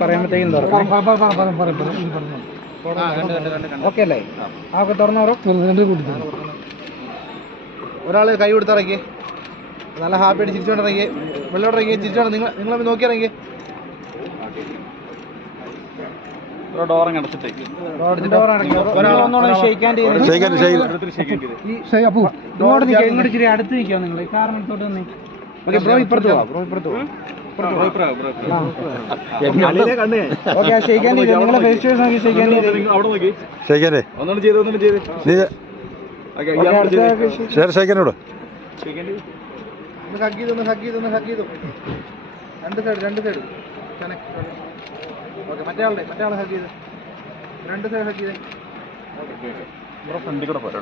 പറയുമ്പോഴത്തേക്കും ഓക്കെ അല്ലേ? അതൊക്കെ തുറന്നോറോ. ഒരാൾ കൈ കൊടുത്തിറങ്ങി നല്ല ഹാപ്പിയായിട്ട് ചിരിച്ചോണ്ടിറങ്ങി വെള്ളോട്ട് ഇറങ്ങി ചിരിച്ചോണ്ട് നിങ്ങളൊന്ന് നോക്കി ഇറങ്ങി. ഇങ്ങോട്ട് അടുത്ത് നിൽക്കുക നിങ്ങൾ കാറിനടുത്തോട്ട് തന്നെ. ഓക്കെ ബ്രോ ഇപ്പുറത്ത് പോവാ. ബ്രോ ഇപ്പുറത്ത് പോവാ. നിങ്ങളെ ഫേസ് നോക്കി രണ്ട് സൈഡ് ഓക്കെ. മറ്റേ ആളെ ഹഗ് ചെയ്ത് രണ്ട് സൈഡ് ഹഗ് ചെയ്തേ. ഫ്രണ്ടിൽ കൂടെ പോരാ.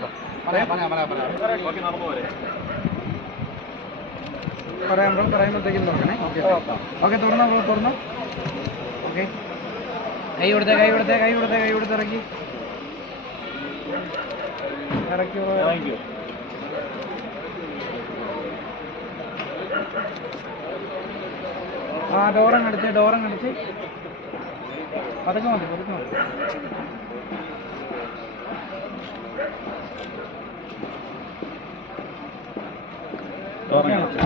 പറയുമ്പോഴത്തേക്കും തുറക്കണേ. ഓക്കെ തുറന്നോ ബ്രോ തുറന്നോ. ഓക്കെ കൈ കൊടുത്തേ ഇറക്കി ആ ഡോറങ്ങടിച്ച് പതുക്കെ മതി.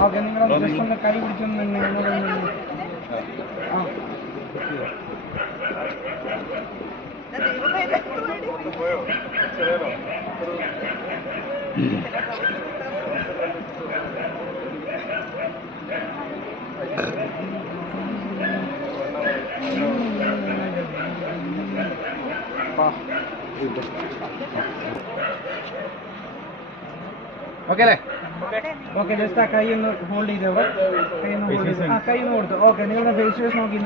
ഓക്കെ നിങ്ങൾ ജസ്റ്റ് ഒന്ന് കൈ പിടിച്ചൊന്ന് ഓക്കെ അല്ലേ? ഓക്കെ ജസ്റ്റ് ആ കൈ ഒന്ന് ഹോൾഡ് ചെയ്തോ. കൈ ഒന്ന് കൊടുത്തു. ഓക്കെ നിങ്ങളുടെ ഫേസ് വാഷ് നോക്കി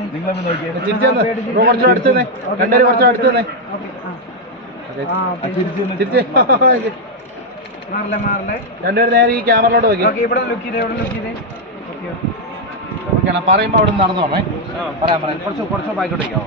മാറില്ലേ. രണ്ടുപേരും നേരെ ഈ ക്യാമറയിലോട്ട് നോക്കി. ഓക്കെ ഇവിടെ ലുക്ക് ചെയ്തേ. ഓക്കെയാണ് പറയുമ്പോൾ അവിടെ നിന്ന് നടന്നു പറഞ്ഞേ. പറയാൻ കുറച്ച് ബാക്കോട്ടേക്കാവോ.